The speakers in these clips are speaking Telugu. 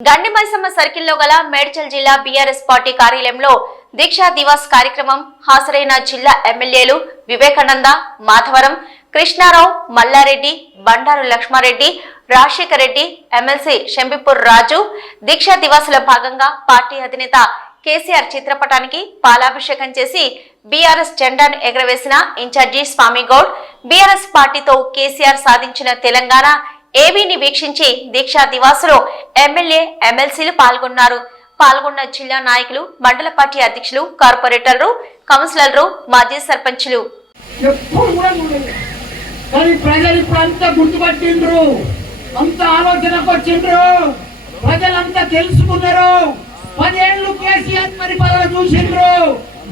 గండి మైసమ్మ సర్కిల్లో గల మేడ్చల్ జిల్లా బీఆర్ఎస్ పార్టీ కార్యాలయంలో దీక్షా దివాస్ కార్యక్రమం హాజరైన జిల్లా ఎమ్మెల్యేలు వివేకానంద మాధవరం కృష్ణారావు మల్లారెడ్డి బండారు లక్ష్మారెడ్డి రాజశేఖర్ రెడ్డి ఎమ్మెల్సీ షంబిపూర్ రాజు. దీక్షా దివాసులో భాగంగా పార్టీ అధినేత కేసీఆర్ చిత్రపటానికి పాలాభిషేకం చేసి బీఆర్ఎస్ జెండాను ఎగరవేసిన ఇన్ఛార్జి స్వామిగౌడ్ బీఆర్ఎస్ పార్టీతో కేసీఆర్ సాధించిన తెలంగాణ ఏబీని వీక్షించి దీక్షా దివాసులో ఎమ్మెల్యే ఎమ్మెల్సీలు పాల్గొన్నారు. పాల్గొన్న జిల్లా నాయకులు మండల పార్టీ అధ్యక్షులు కార్పొరేటర్లు కౌన్సిలర్లు మాజీ సర్పంచులు. ఎప్పుడు కూడా చూడలేదు. కానీ ప్రజలు ఇప్పుడు అంతా గుర్తుపట్టిండ్రు. అంత ఆలోచనకు వచ్చిండ్రు. ప్రజలంతా తెలుసుకున్నారు. పదేళ్ళు కేసీఆర్ పరిపాలన చూసిండ్రు.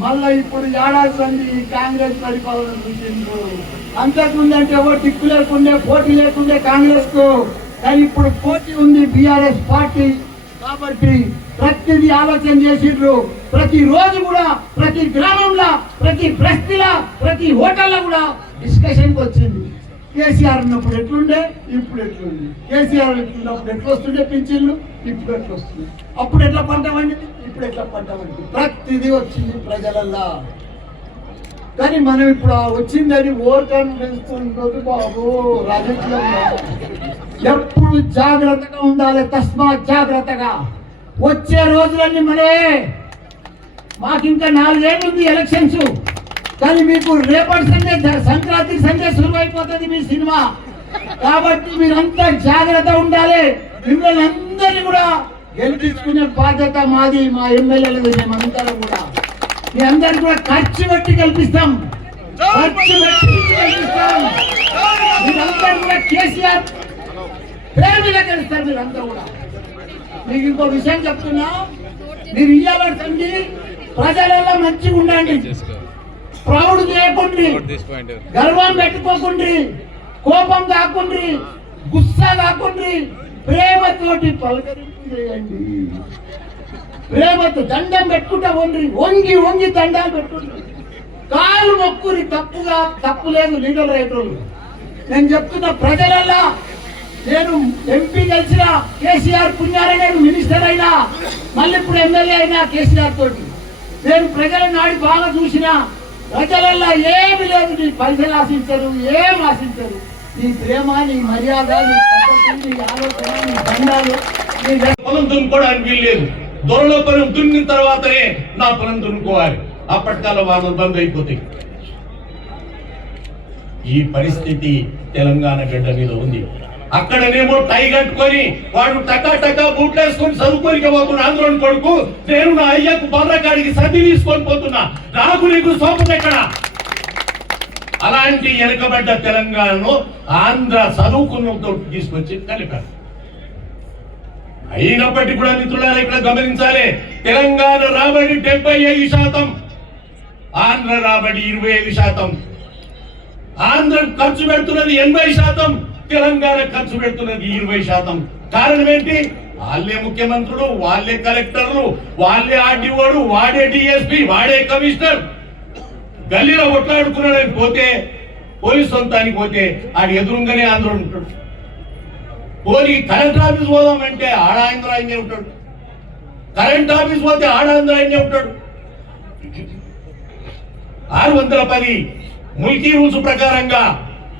మళ్ళా ఇప్పుడు ఏడాది కాంగ్రెస్ పరిపాలన చూసిండ్రు. అంతకుముందు అంటే ఎవరు దిక్కు లేకుండే పోటీ లేకుండే కాంగ్రెస్కు కానీ ఇప్పుడు పోటీ ఉంది బీఆర్ఎస్ పార్టీ. కాబట్టి ప్రతిదీ ఆలోచన చేసిండ్రు ప్రతి రోజు కూడా ప్రతి గ్రామంలో ప్రతి బస్తీలో ప్రతి హోటల్లో కూడా డిస్కషన్కి వచ్చింది. కేసీఆర్ ఉన్నప్పుడు ఎట్లుండే? ఇప్పుడు ఎట్లుంది? కేసీఆర్ ఉన్నప్పుడు ఎట్లా వస్తుండే పింఛన్లు? ఇప్పుడు ఎట్లా వస్తుంది అప్పుడు ఎట్లా పంట పండింది? ఇప్పుడు ఎట్లా పంట పండింది? ప్రతిదీ వచ్చింది ప్రజలల్లా. కానీ మనం ఇప్పుడు వచ్చిందని ఓవర్ కాన్ఫిడెన్స్ ఉండదు బాబు రాజకీయంలో. ఎప్పుడు జాగ్రత్తగా ఉండాలి తస్మా జాగ్రత్తగా. వచ్చే రోజులన్నీ మనమే మాకు ఇంకా నాలుగేళ్ళు ఉంది ఎలక్షన్స్. కానీ మీకు రేపటి సండే సంక్రాంతి సండే సులువైపోతుంది మీ సినిమా. కాబట్టి మీరంతా జాగ్రత్త ఉండాలి. మిమ్మల్ని అందరినీ కూడా గెలిపించుకునే బాధ్యత మాది మా ఎమ్మెల్యేలది మేమందరం కూడా. మీ అందరిని కూడా ఖర్చు పెట్టి గెలిపిస్తాం ఖర్చు పెట్టి మీరందరూ కూడా కేసీఆర్ పేరు మీద గెలుస్తారు మీరందరూ కూడా. మీకు ఇంకో విషయం చెప్తున్నా. మీరు ఇయ్యాలండి ప్రజలలో మంచిగా ఉండండి. ప్రౌడ్ చేయకుండ్రి గర్వం పెట్టుకోకుండ్రి కోపం కాకుండ్రి గుస్సా కాకుండ్రి ప్రేమతోటి పలకరింపు చేయండి ప్రేమతో దండం పెట్టుకుంటా వండ్రి వంగి వంగి దండాలు పెట్టుకుంటారు కాలు మొక్కురి తప్పుగా తప్పు లేదు లీడర్ రైతులు. నేను చెప్తున్న ప్రజలల్లా నేను ఎంపీ గెలిచిన కేసీఆర్ పుణ్యారే నేను మినిస్టర్ అయినా మళ్ళీ ఇప్పుడు ఎమ్మెల్యే అయినా కేసీఆర్ తోటి. నేను ప్రజల నాడి బాగా చూసిన ప్రజలల్లా ఏమి లేదు నీ పైసలు ఆశించరు ఏం ఆశించరు. నీ ప్రేమ నీ మర్యాద నీ ఆలోచన నీ దండాలు నీ పొలం దున్నుకోవడానికి వీల్లేదు దొరలో పొలం దున్నిన తర్వాతనే నా పొలం దున్నుకోవాలి. అప్పటికాల వాదన బంద్ అయిపోతాయి. ఈ పరిస్థితి తెలంగాణ గడ్డ మీద ఉంది. అక్కడనేమో టై కట్టుకొని వాడు టకా టకా బూట్లు వేసుకొని చదువుకోనికి పోతున్న ఆంధ్రోని కొడుకు నేను నా అయ్యకు బర్రకాడికి సర్ది తీసుకొని పోతున్నా. నాకు నీకు సోపత ఎక్కడ? అలాంటి వెనుకబడ్డ తెలంగాణను ఆంధ్ర చదువుకున్నతో తీసుకొచ్చి కలిపారు. అయినప్పటికీ కూడా మిత్రులారా ఇక్కడ గమనించాలి. తెలంగాణ రాబడి డెబ్బై ఐదు శాతం ఆంధ్ర రాబడి ఇరవై ఐదు శాతం. ఆంధ్ర ఖర్చు పెడుతున్నది ఎనభై శాతం తెలంగాణ ఖర్చు పెడుతున్నది ఇరవై శాతం. కారణం ఏంటి? వాళ్ళే ముఖ్యమంత్రులు వాళ్ళే కలెక్టర్లు వాళ్ళే ఆర్డీఓడు వాడే డిఎస్పి వాడే కమిషనర్. గల్లీలో కొట్లాడుకున్నాడని పోతే పోలీస్ సొంతానికి పోతే ఆడు ఎదురుగానే ఆంధ్ర ఉంటాడు. పోనీ కరెంట్ ఆఫీస్ పోదామంటే ఆడ ఆంధ్ర ఆయనే ఉంటాడు. కరెంట్ ఆఫీస్ పోతే ఆడ ఆంధ్ర ఆయనే ఉంటాడు. ఆరు వందల పది ముల్కీ రూల్స్ ప్రకారంగా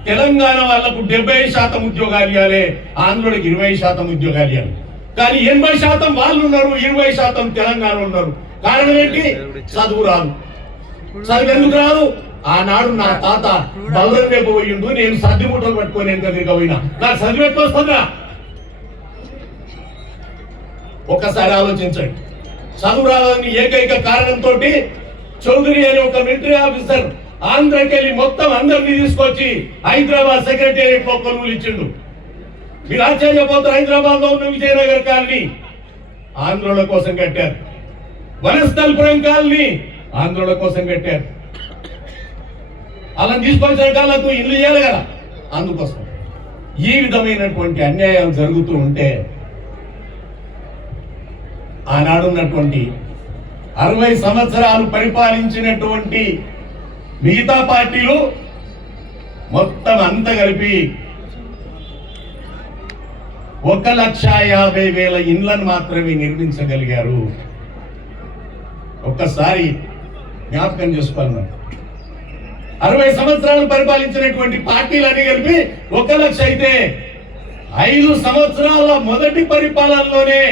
తెలంగాణ వాళ్ళకు డెబ్బై శాతం ఉద్యోగాలు ఇవ్వాలి ఆంధ్రులకు ఇరవై శాతం ఉద్యోగాలు ఇవ్వాలి. కానీ ఎనభై శాతం వాళ్ళు ఉన్నారు ఇరవై శాతం తెలంగాణ ఉన్నారు. కారణం ఏంటి? చదువు రాదు. చదువు ఎందుకు రాదు? ఆనాడు నా తాత బలరం వైపు పోయిండు నేను సర్ది మూటలు పట్టుకొని ఎంత తిరగపోయినా పోయినా. చదువు సర్ది పెట్టుకొస్తుందా ఒకసారి ఆలోచించండి. చదువు రావాలని ఏకైక కారణంతో చౌదరి అనే ఒక మిలిటరీ ఆఫీసర్ ఆంధ్రకి వెళ్ళి మొత్తం అందరినీ తీసుకొచ్చి హైదరాబాద్ సెక్రటేరియట్లో కొనుగోలు ఇచ్చిండు. మీరు ఆశ్చర్యపోతారు హైదరాబాద్లో ఉన్న విజయనగర్ కాలనీ ఆంధ్రుల కోసం కట్టారు. వనస్థలపురం కాలనీ ఆంధ్రుల కోసం కట్టారు. అలా తీసుకొని నాకు ఇల్లు చేయాలి కదా. అందుకోసం ఈ విధమైనటువంటి అన్యాయాలు జరుగుతూ ఉంటే ఆనాడున్నటువంటి అరవై సంవత్సరాలు పరిపాలించినటువంటి మిగతా పార్టీలు మొత్తం అంతా కలిపి ఒక లక్ష యాభై వేల ఇండ్లను మాత్రమే నిర్మించగలిగారు. ఒక్కసారి జ్ఞాపకం చేసుకోవాలి మనం అరవై సంవత్సరాలు పరిపాలించినటువంటి పార్టీలన్నీ కలిపి ఒక లక్ష అయితే ఐదు సంవత్సరాల మొదటి పరిపాలనలోనే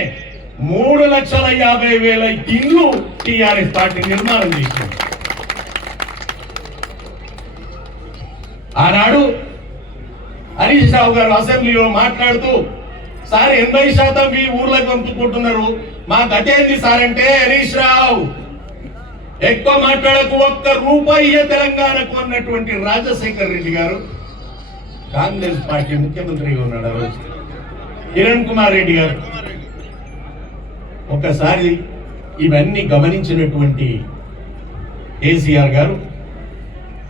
మూడు లక్షల యాభై వేల ఇండ్లు టిఆర్ఎస్ పార్టీ నిర్మాణం చేసింది. ఆనాడు హరీష్ రావు గారు అసెంబ్లీలో మాట్లాడుతూ సార్ ఎనభై శాతం మీ ఊర్లకు పంపుకుంటున్నారు మా గతేంది సార్ అంటే హరీష్ రావు ఎక్కువ మాట్లాడకు ఒక్క రూపాయి తెలంగాణకు అన్నటువంటి రాజశేఖర్ రెడ్డి గారు కాంగ్రెస్ పార్టీ ముఖ్యమంత్రిగా ఉన్నాడు ఆ రోజు. కిరణ్ కుమార్ రెడ్డి గారు. ఒకసారి ఇవన్నీ గమనించినటువంటి కేసీఆర్ గారు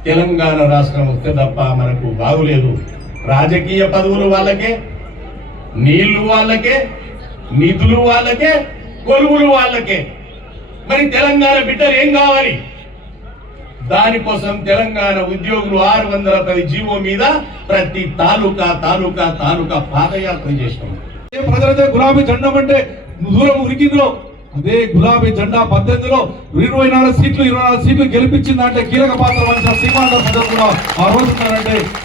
తెలంగాణ రాష్ట్రం వస్తే తప్ప మనకు బాగులేదు. రాజకీయ పదవులు వాళ్ళకే నీళ్ళు వాళ్ళకే నిధులు వాళ్ళకే కొలువులు వాళ్ళకే. మరి తెలంగాణ బిడ్డలు ఏం కావాలి? దానికోసం తెలంగాణ ఉద్యోగులు ఆరు వందల పది జీవో మీద ప్రతి తాలూకా తాలూకా తాలూకా పాదయాత్ర చేసినాం ఏ ప్రజలైతే గులాబీ జెండా అంటే దూరం ఉరికిందో అదే గులాబీ జెండా పద్దెనిమిదిలో ఇరవై నాలుగు సీట్లు ఇరవై నాలుగు సీట్లు గెలిపించిందంటే కీలక పాత్ర వహించిన సీమాంధ్ర ప్రజలు కూడా ఆ రోజు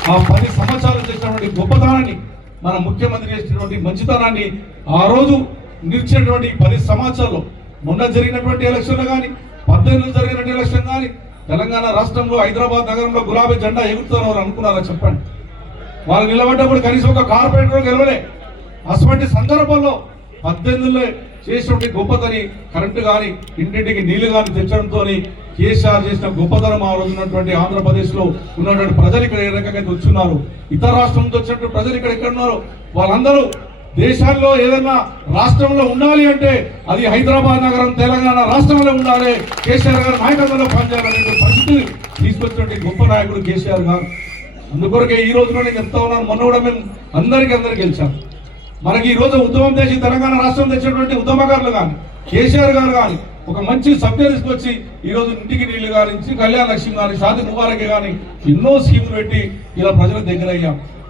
ఆ పది సంవత్సరాలు చేసినటువంటి గొప్పతనాన్ని మన ముఖ్యమంత్రి చేసినటువంటి మంచితనాన్ని ఆ రోజు నిలిచినటువంటి పది సంవత్సరాల్లో మొన్న జరిగినటువంటి ఎలక్షన్లు కానీ పద్దెనిమిది జరిగినటువంటి ఎలక్షన్ కానీ తెలంగాణ రాష్ట్రంలో హైదరాబాద్ నగరంలో గులాబీ జెండా ఎగురుతారు అనుకున్నారా చెప్పండి? వాళ్ళు నిలబడ్డప్పుడు కనీసం ఒక కార్పొరేటర్ గెలవలే. అటువంటి సందర్భంలో పద్దెనిమిదిలో చేసినటువంటి గొప్పతని కరెంటు కానీ ఇంటింటికి నీళ్ళు కానీ తెచ్చడంతో కేసీఆర్ చేసిన గొప్పతనం ఆ రోజు ఉన్నటువంటి ఆంధ్రప్రదేశ్లో ఉన్నటువంటి ప్రజలు ఇక్కడ ఏ రకంగా వచ్చున్నారు ఇతర రాష్ట్రం నుంచి వచ్చినటువంటి ప్రజలు ఇక్కడ ఎక్కడ ఉన్నారు వాళ్ళందరూ దేశాల్లో ఏదైనా రాష్ట్రంలో ఉండాలి అంటే అది హైదరాబాద్ నగరం తెలంగాణ రాష్ట్రంలో ఉండాలి. కేసీఆర్ గారు నాయకత్వంలో పనిచేయాలనే పరిస్థితి తీసుకొచ్చినటువంటి గొప్ప నాయకుడు కేసీఆర్ గారు. అందుకొరకే ఈ రోజులో నేను చెప్తా ఉన్నాను మొన్న కూడా మేము అందరికీ అందరికి గెలిచాం. మనకి ఈ రోజు ఉద్యమం చేసి తెలంగాణ రాష్ట్రం తెచ్చినటువంటి ఉద్యమకారులు కానీ కేసీఆర్ గారు కానీ ఒక మంచి సభ్యులు తీసుకొచ్చి ఈరోజు ఇంటికి నీళ్ళు కానీ కళ్యాణ లక్ష్మి కానీ షాది ముబారక్ కానీ ఎన్నో స్కీములు పెట్టి ఇలా ప్రజల దగ్గర అయ్యాం